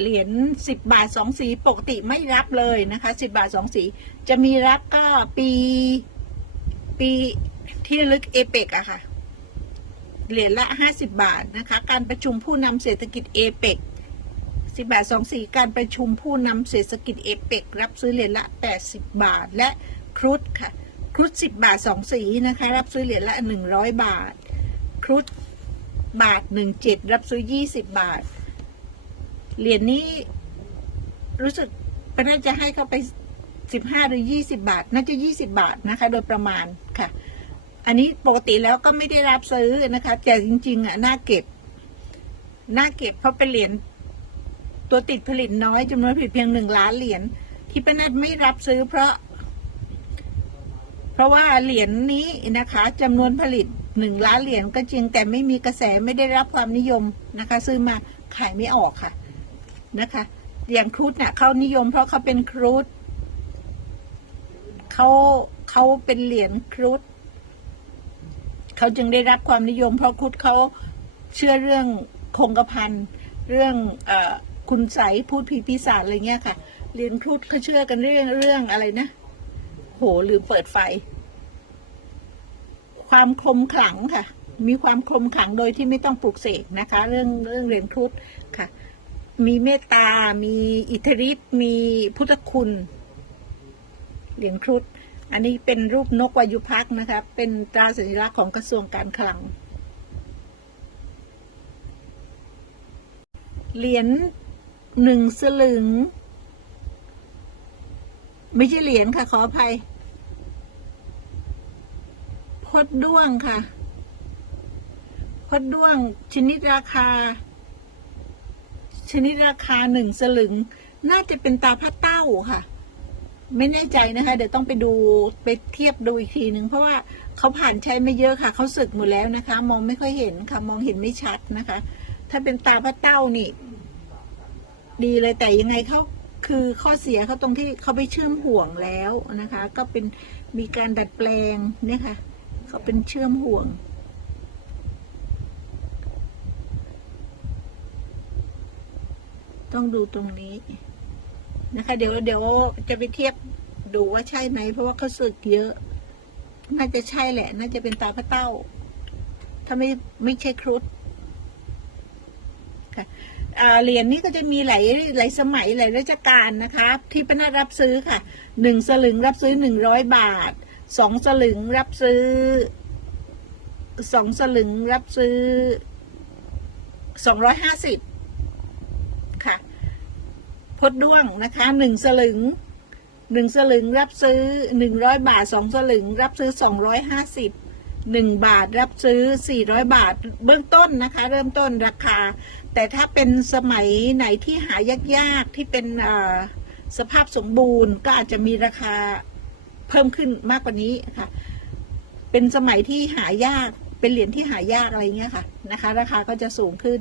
เหรียญสิบาทสองสี ปกติไม่รับเลยนะคะสิบาทสองสี จะมีรับก็ปี ปีที่ระลึกเอเปกอะค่ะ เหรียญละห้าสิบาทนะคะ การประชุมผู้นำเศรษฐกิจเอเปกสิบาทสองสี การประชุมผู้นำเศรษฐกิจเอเปกรับซื้อเหรียญละแปดสิบาท และครุฑค่ะ ครุฑสิบาทสองสีนะคะ รับซื้อเหรียญละหนึ่งร้อยบาท ครุฑบาทหนึ่งเจ็ดรับซื้อยี่สิบบาท เหรียญนี้รู้สึกน่าจะให้เขาไปสิบห้าหรือยี่สิบาท น่าจะยี่สิบาทนะคะ โดยประมาณค่ะ อันนี้ปกติแล้วก็ไม่ได้รับซื้อนะคะแต่จริง ๆ อะน่าเก็บน่าเก็บเพราะเป็นเหรียญตัวติดผลิตน้อยจำนวนผลิตเพียงหนึ่งล้านเหรียญที่ป้านัดไม่รับซื้อเพราะ เพราะว่าเหรียญนี้นะคะจำนวนผลิตหนึ่งล้านเหรียญก็จริงแต่ไม่มีกระแสไม่ได้รับความนิยมนะคะ ซื้อมาขายไม่ออกค่ะ นะคะอย่างครูดเนี่ยเขานิยมเพราะเขาเป็นครูดเขาเขาเป็นเหรียญครูดเขาจึงได้รับความนิยม เพราะครุดเขาเชื่อเรื่องคงกระพันเรื่องอคุณใสพูดผีปีศาจอะไรเงี้ยค่ะเหรียญครุดเขาเชื่อกันเรื่องเรื่องอะไรนะโหหรือเปิดไฟ ความคมขลังค่ะ มีความคมขลังโดยที่ไม่ต้องปลุกเสกนะคะ เรื่องเรื่องเหรียญครุฑค่ะ มีเมตตา มีอิทธิฤทธิ์ มีพุทธคุณ เหรียญครุฑ อันนี้เป็นรูปนกวายุพักนะคะ เป็นตราสัญลักษณ์ของกระทรวงการคลัง เหรียญหนึ่งสลึง ไม่ใช่เหรียญค่ะ ขออภัย พดด้วงค่ะ พดด้วงชนิดราคา ชนิดราคาหนึ่งสลึง น่าจะเป็นตาพัดเต้าค่ะ ไม่แน่ใจนะคะ เดี๋ยวต้องไปดูไปเทียบดูอีกทีหนึ่งเพราะว่าเขาผ่านใช้ไม่เยอะค่ะเขาสึกหมดแล้วนะคะ มองไม่ค่อยเห็นค่ะ มองเห็นไม่ชัดนะคะ ถ้าเป็นตาพัดเต้านี่ ดีเลยแต่ยังไงเขาคือข้อเสียเขาตรงที่เขาไปเชื่อมห่วงแล้วนะคะ ก็เป็นมีการดัดแปลงเนี่ยค่ะเขาเป็นเชื่อมห่วง ต้องดูตรงนี้นะคะ เดี๋ยวเดี๋ยวจะไปเทียบดูว่าใช่ไหมเพราะว่าเขาสึกเยอะ น่าจะใช่แหละ น่าจะเป็นตาพระเต้า ถ้าไม่ไม่ใช่ครุฑค่ะเหรียญนี้ก็จะมีหลายหลายสมัยหลายราชการนะคะ ที่พนักรับซื้อค่ะหนึ่งสลึงรับซื้อหนึ่งร้อยบาทสองสลึงรับซื้อสองสลึงรับซื้อสองร้อยห้าสิบ พดด้วงนะคะหนึ่งสลึงหนึ่งสลึงรับซื้อหนึ่งร้อยบาทสองสลึงรับซื้อสองร้อยห้าสิบหนึ่งบาทรับซื้อสี่ร้อยบาทเบื้องต้นนะคะ เริ่มต้นราคา แต่ถ้าเป็นสมัยไหนที่หายากๆที่เป็นสภาพสมบูรณ์ก็อาจจะมีราคาเพิ่มขึ้นมากกว่านี้ค่ะ เป็นสมัยที่หายากเป็นเหรียญที่หายากอะไรเงี้ยค่ะนะคะ ราคาก็จะสูงขึ้น